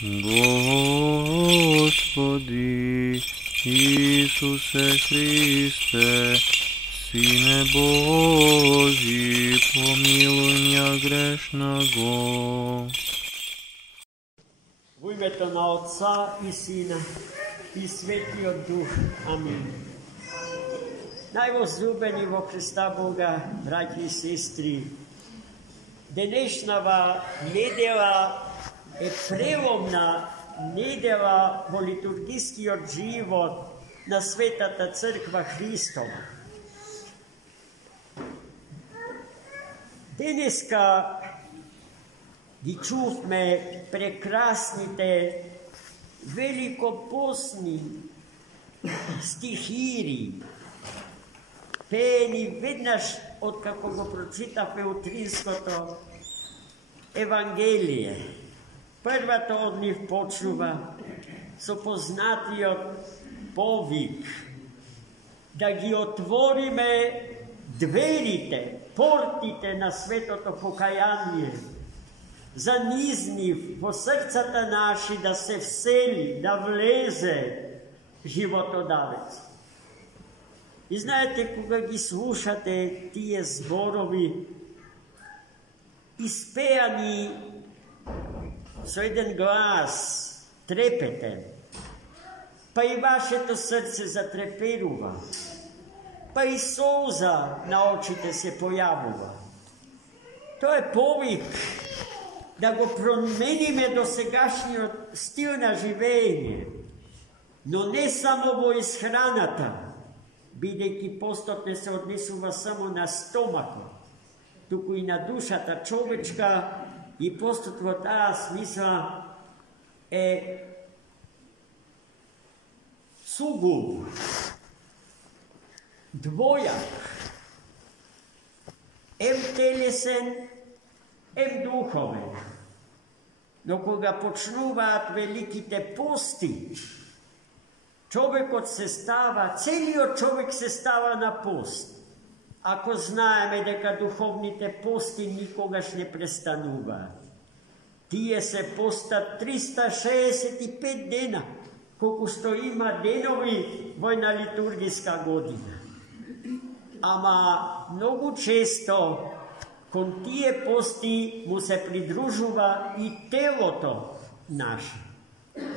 Господи Исусе Христе, Сине Божий, помилуй меня грешного. В името на Отца и Сина и Светиот Дух. Амин. Највозлюбени во Христа Бога, браќи и сестри, денешнава недела е преломна недела во литургискиот живот на Светата Црква Христова. Денеска ги чувме прекрасните великопосни стихири, пеени веднаш откако го прочитавме утринското Евангелие. Првата од нив почнува со познатиот повик да ги отвориме дверите, портите на светото покаяние, за низнив во срцата наши да се всели, да влезе животодавец. И знаете, кога ги слушате тие зборови, испеани со еден глас, трепетен, па и вашето срце затреперува, па и солза на очите се појавува. Тоа е повик да го промениме до сегашниот стил на живење, но не само во исхраната, бидејќи постот не се однесува само на стомакот, туку и на душата човечка, и постот во таа смисла е сугуб, двојак, ем телесен, ем духовен. Но кога почнуваат великите пости, човекот се става, целиот човек се става на пост. Ако знаеме дека духовните пости никогаш не престануваат. Тие се постат 365 дена, колку што има денови во една литургиска година. Ама многу често кон тие пости му се придружува и телото наше.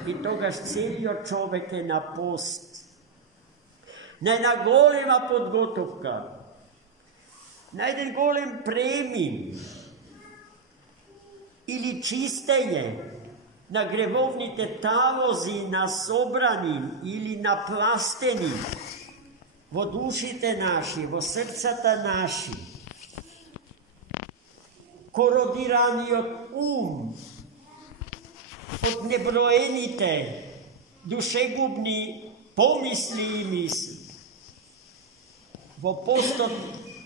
И тогаш целиот човек е на пост. На една голема подготовка, на еден голем премин или чистење на гревовните талози на собрани или напластени во душите наши, во срцата наши, кородираниот ум од неброените душегубни помисли и мисли. Во постот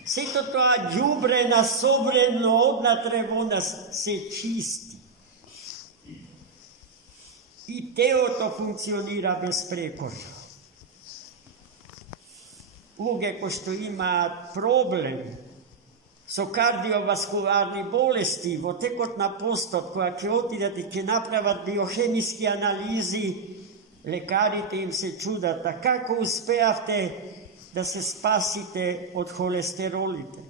сето тоа ѓубре насобрено однатре во нас се чисти. И телото функционира безпрекорно. Луѓе кои што имаат проблем со кардиоваскуларни болести во текот на постот, која ќе отидат и ќе направат биохемиски анализи, лекарите им се чудат, а како успеавте да се спасите од холестеролите?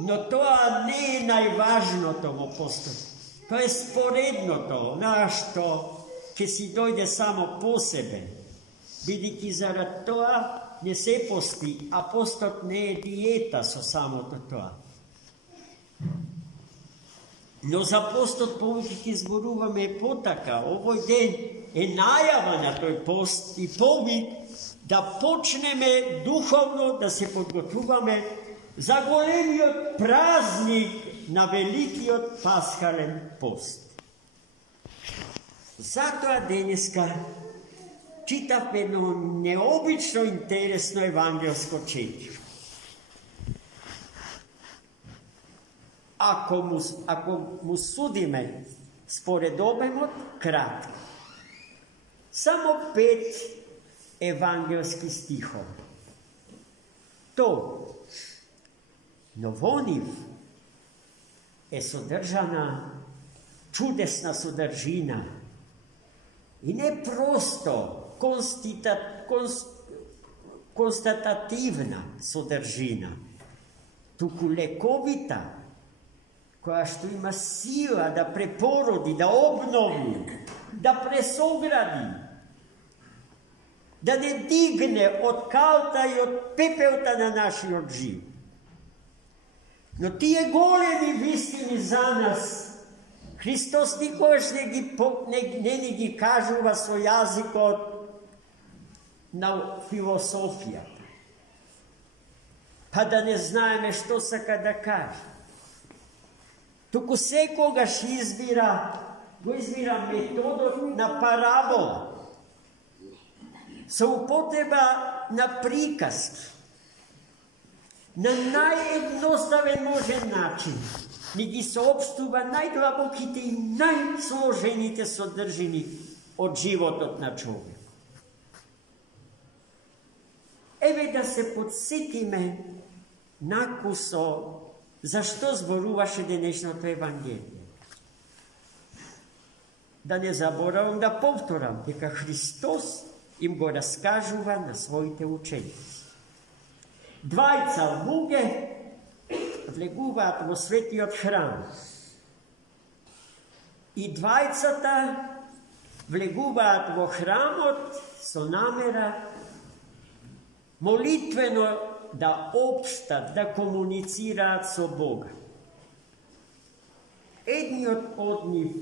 Но тоа не е најважното во постот. Тоа е споредното, нашто ќе си дојде само по себе, бидејќи зарад тоа не се пости, а постот не е диета со самото тоа. Но за постот повеќе ќе зборуваме потака. Овој ден е најава на тој пост и повик да почнеме духовно да се подготвуваме за големиот празник на великиот пасхален пост. Затоа денеска читавме едно необично интересно евангелско четиво. Ако му судиме според обемот, кратко. Само 5 евангелски стихови. Но во нив е содржана čudesna soddržina. I ne prosto konstatativna soddržina, tuku lekovita, koja što ima sila da preporodi, da obnovi, da presogradi, da ne digne od kalta i od pepelta na naši odživ. No ti je golemi vistini za nas. Hristos nikoš ne gi kažuva svoj jazik na filosofija. Pa da ne znajeme što se kada kaže. Tuku se kogaš izbira metodu na parabola. Se upotreba na prikaski. Na najjednostaven možen način. Nigi se obstuva najdlabokite i najsloženite soddržini od životot na čovjeku. Evo da se podsjetime nakuso zašto zboruvaše dnešното evangelije. Da ne zaboravim da povtoram, дека Hristos im go raskažuva na svojite učenici. Dvajca luge влегуваат во светиот храм. И двајцата влегуваат во храмот со намера молитвено да општат, да комуницираат со Бога. Едниот од нив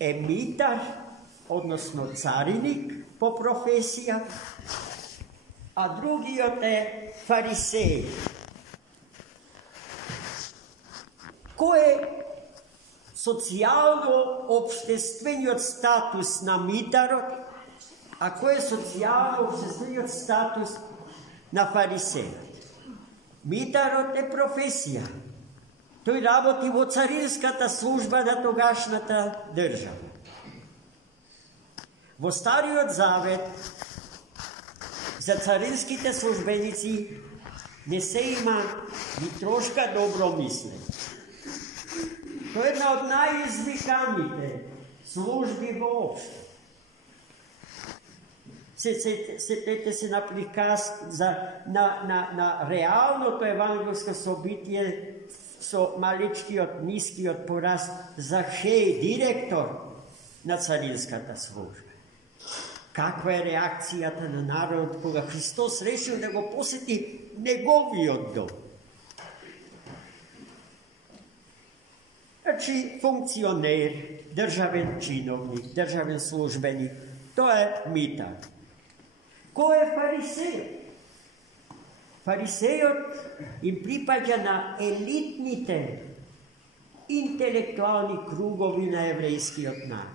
е митар, односно цариник по професија, а другиот е фарисеј. Кој е социјално-обштествениот статус на митарот, а кој е социјално-обштествениот статус на фарисејот? Митарот е професија. Тој работи во царинската служба на тогашната држава. Во Стариот Завет за царинските службеници не се има ни трошка добро мислење. To je jedna od najizvikaните službi воопшто. Сетете се на приказ на реалното евангелско собитие со маличкиот, нискиот пораст Захеј, директор на царинската служба. Каква е реакцијата на народот кога Христос решил да го посети неговиот дом? Значи, функционер, државен чиновник, државен службеник, тоа е митар. Кој е фарисејот? Фарисејот им припаѓа на елитните интелектуални кругови на еврејскиот народ.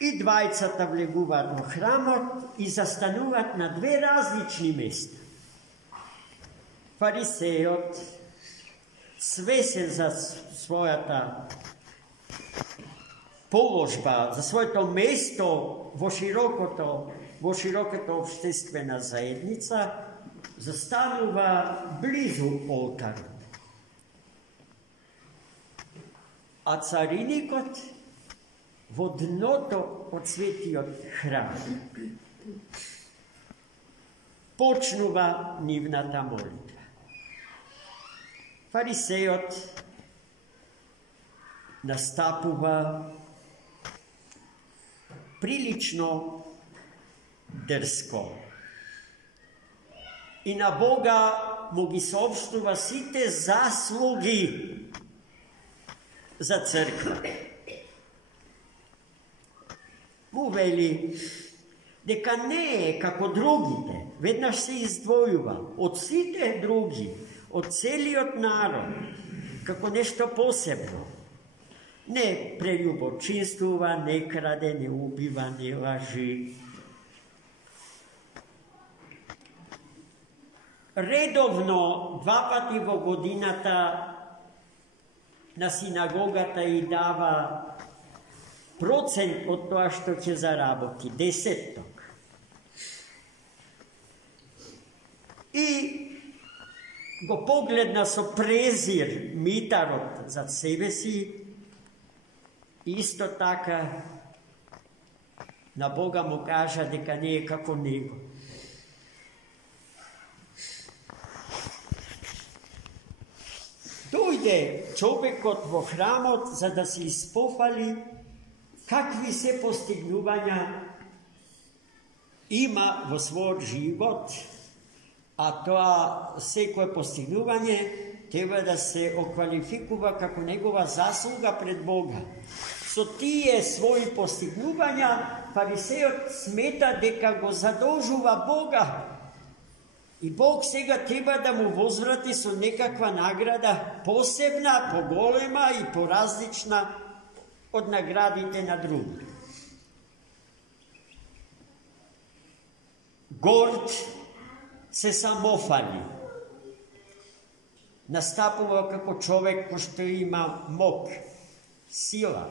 И двајцата влегуваат во храмот и застануваат на две различни места. Фарисејот, свесен за својата положба, за своето место во широката обштествена заедница, застанува близу олтарот. А цариникот во дното од светиот храм почнува нивната молитва. Фарисејот настапува прилично дрско и на Бога му ги соопштува сите заслуги за црква. Му вели дека не е како другите, веднаш се издвојува од сите други, од целиот народ, како нешто посебно. Не прељубочинствува, не краде, не убива, не лажи. Редовно, 2 пати во годината на синагогата и дава процент од тоа што ќе заработи, 10-ток. И го погледна со презир митарот зад себе си, исто така на Бога му кажа дека не е како него. Дојде човекот во храмот за да се испофали какви се постигнувања има во својот живот, а тоа секое постигнување треба да се оквалификува како негова заслуга пред Бога. Со тие своји постигнувања фарисеот смета дека го задолжува Бога и Бог сега треба да му возврати со некаква награда посебна, поголема и поразлична од наградите на други. Горд се самофали. Настапува како човек кој што има мок, сила,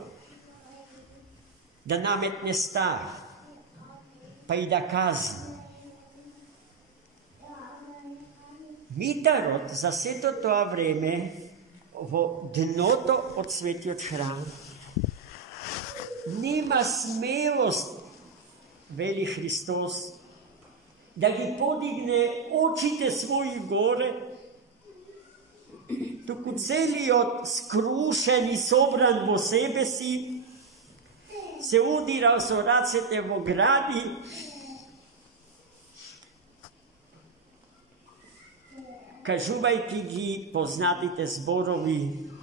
да наметне стар, па и да казни. Митарот за сето тоа време во дното од светиот храм нема смелост, вели Христос, да ги подигне очите своји горе, туку целиот скрушен и собран во себе си, се удирал со рацете во гради, кажувајќи ги познатите зборови: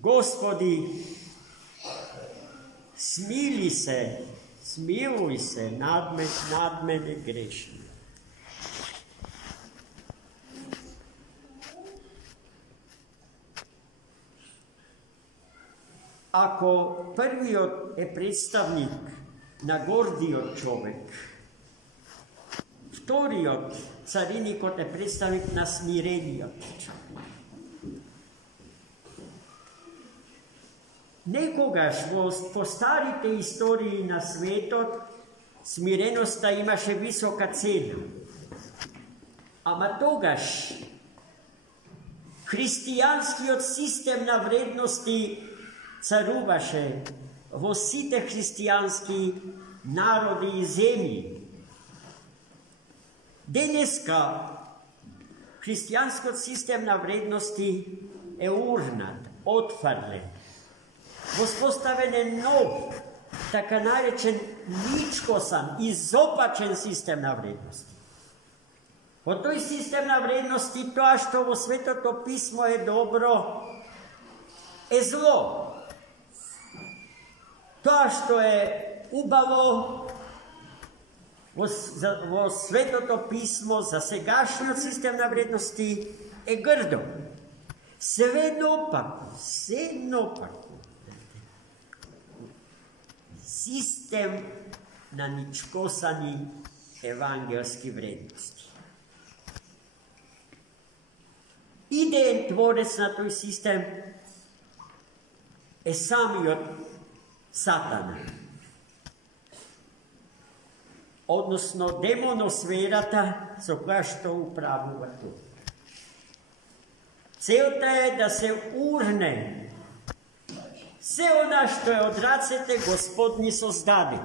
Господи, смилуј се над мене грешни. Ако првиот е представник на гордиот човек, вториот, цариникот, е представник на смирениот човек. Некогаш во старите истории на светот смиреноста имаше висока цена. Ама тогаш христијанскиот систем на вредности царуваше во сите христијански народи и земји. Денеска христијанскиот систем на вредности е урнат, отфрлен. Воспоставен е нов, така наречен ничкосан, изопачен систем на вредности. Во тој систем на вредности тоа што во Светото писмо е добро е зло. Тоа што е убаво во Светото писмо за сегашниот систем на вредности е грдо. Се наопаку. Систем на ничкосани евангелски вредности. Идеен творец на тој систем е самиот Сатана, односно демоносферата со која што управува тоа. Целта е да се урне се она што е од рацете Господни создаде.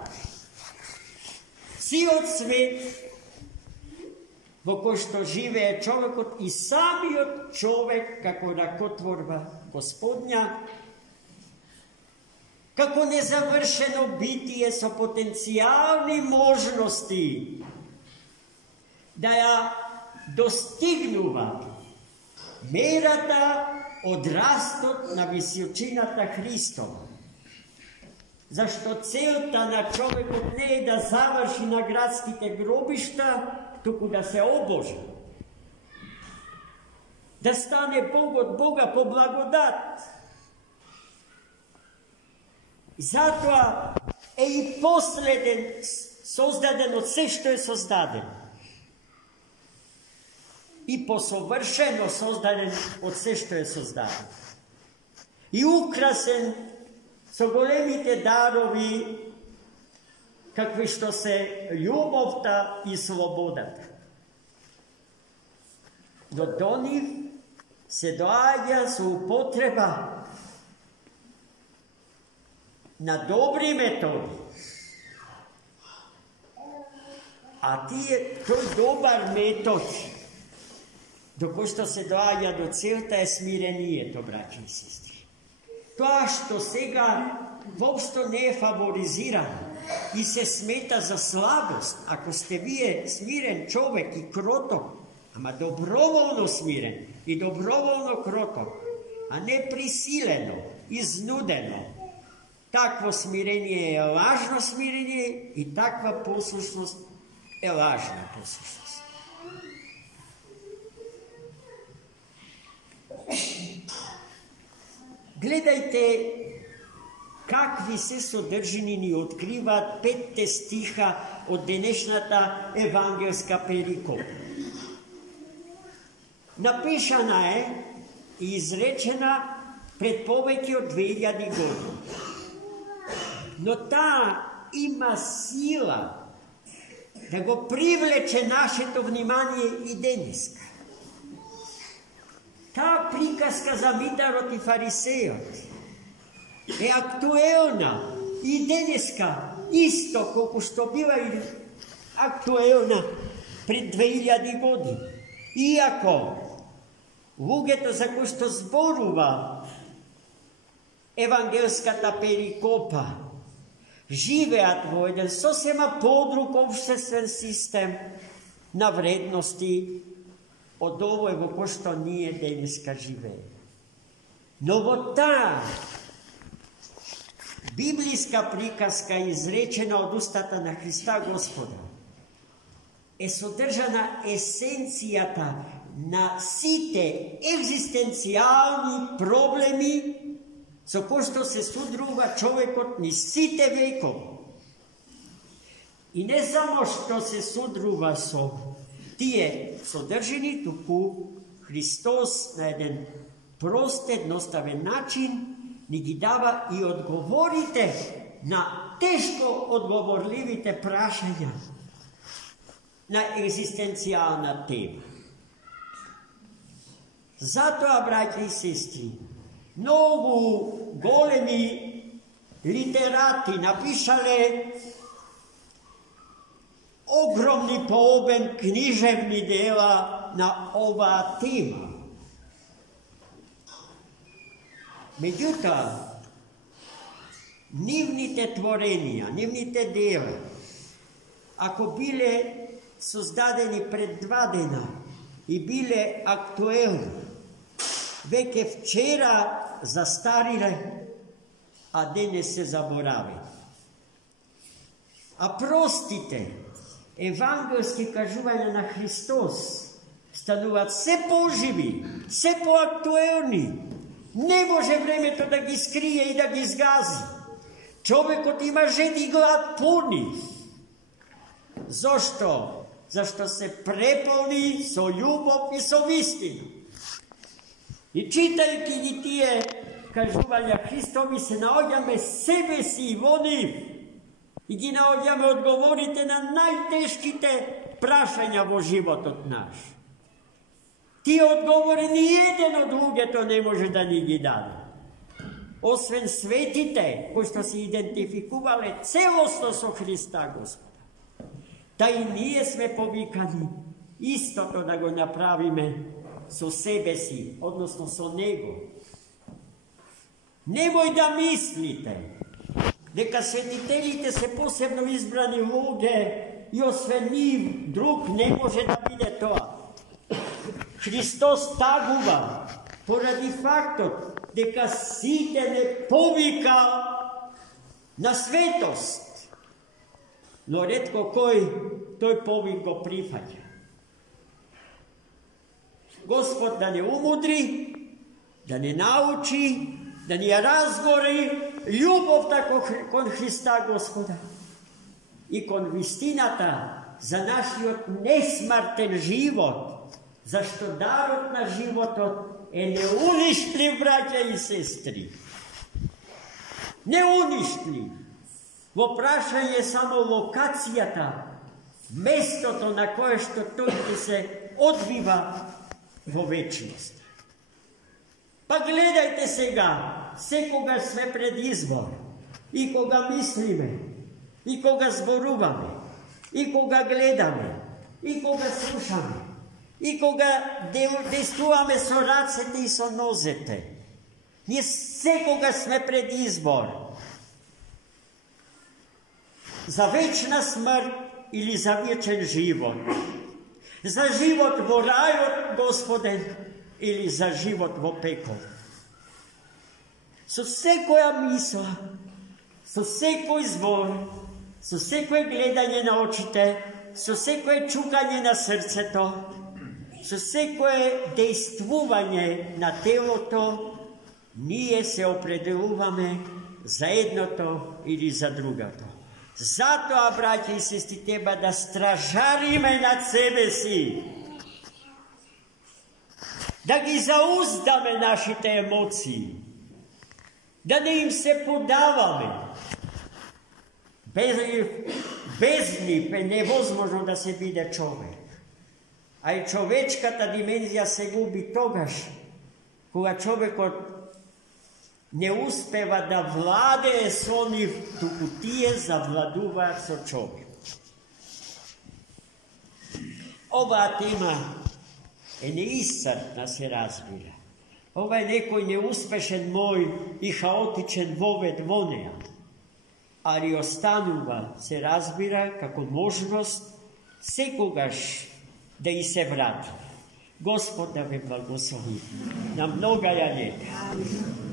Сиот свет во кој што живее човекот и самиот човек како ракотворба Господня, како незавршено битие со потенцијални можности да ја достигнува мерата од растот на височината Христова. Зашто целта на човекот не е да заврши на градските гробишта, туку да се обожи. Да стане Бог од Бога по благодат. Затоа е и последен создаден од се што е создаден. И посовршено создаден од се што е создаден. И украсен со големите дарови, какви што се љубовта и слободата. no do njih se doađa su upotreba na dobri metodi. A ti je to dobar metod, dok što se doađa do celta je smirenije to, braći i sestri. To što sega uopšto ne je favorizirano i se smeta za slabost, ako ste vi smiren čovjek i krotok, ama dobrovoljno smiren i dobrovoljno krotok, a ne prisileno, iznudeno, takvo smirenje je lažno smirenje i takva poslušnost je lažna poslušnost. Gledajte kakvi se sodržini ni otkriva 5. stiha od današnjata evangelska perikopa. Napišana je i izrečena pred poveki od 2000 godina. No ta ima sila da go privleče naše to vnimanje i deniska. Ta prikaska za Mitarot i Farisejot je aktuelna i deniska isto koliko što bila i aktuelna pred 2000 godina. Iako lugeto za ko što zboruva evangelska ta perikopa živeat vo jedan sosema podrug obštestven sistem na vrednosti od ovojgo ko što nije deniska žive. No vo ta biblijska prikaska izrečena od ustata na Hrista Gospoda je sodržana esencijata na site egzistencijalni problemi so ko što se sudruva čovjekot ni site vekov. I ne samo što se sudruva so tije sodržini, tuku Hristos na jedan prost, jednostaven način ni gi dava i odgovorite na teško odgovorljivite prašanja na egzistencijalna tema. Zato, braći i sestri, mnogu golemi literati napišale ogromni poobem književni dela na ova tema. Međutim, nivnite tvorenija, nivnite dela, ako bile sozdadeni pred 2 dana i bile aktuelne, već je včera zastarile, a danes se zaborave. A prostite, evangelski kažuvanja na Hristos stanuvat se poživi, se poaktuelni. Ne može vreme to da gi skrije i da gi zgazi. Čovjek ima žed i glad puni. Zašto? Zašto se prepolni so ljubav i so istinu. I čitajući gi tije kažuvanja Hristovi se naodjame sebe si i vodiv. I gi naodjame odgovorite na najteškite prašanja vo život od naš. Ti odgovori ni jedan od druge to ne može da ni gi dade. Osven svetite, pošto si identifikovale celostno so Hrista Gospoda. Da i nije sve povikani, isto to da go napravime so sebe si, odnosno so nego. Nemoj da mislite, neka svetiteljite se posebno izbrani luge i osven njih drug ne može da vide to. Hristos taguva, poradi faktor, neka site ne povika na svetost. No retko koji toj poviko prihvaća. Gospod da ne umudri, da ne nauči, da ne razgori ljubav tako kon Hrista Gospoda i kon vistinata za naš nesmarten život, zašto darot na život je neuništljiv, braća i sestri. Neuništljiv. Voprašanje je samo lokacijata, mesto to na koje što to se odbiva во вечност. Па гледайте сега, секогаш сме пред избор. И кога мислиме, и кога зборуваме, и кога гледаме, и кога слушаме, и кога действуваме со рацете и со нозете. Ние секогаш сме пред избор. За вечна смрт или за вечен живот. За живот во рајот Господен или за живот во пекол. Со секоја мисла, со секој збор, со секој гледање на очите, со секој чукање на срцето, со секој действување на телото, ние се определуваме за едното или за другото. Затоа, браќа и сестри, треба да стражариме над себе си, да ги зауздаме нашите емоции, да не им се подаваме. Без нив е невозможно да се биде човек. А и човечката димензија се губи тогаш, кога човекот не успева да владее со нив, туку тие завладуваат со човек. Оваа тема е неисцрпна, се разбира. Ова е некој неуспешен мој и хаотичен вовед во неа, али останува, се разбира, како можност секогаш да и се врати. Господ да ве благослови на многаја лета.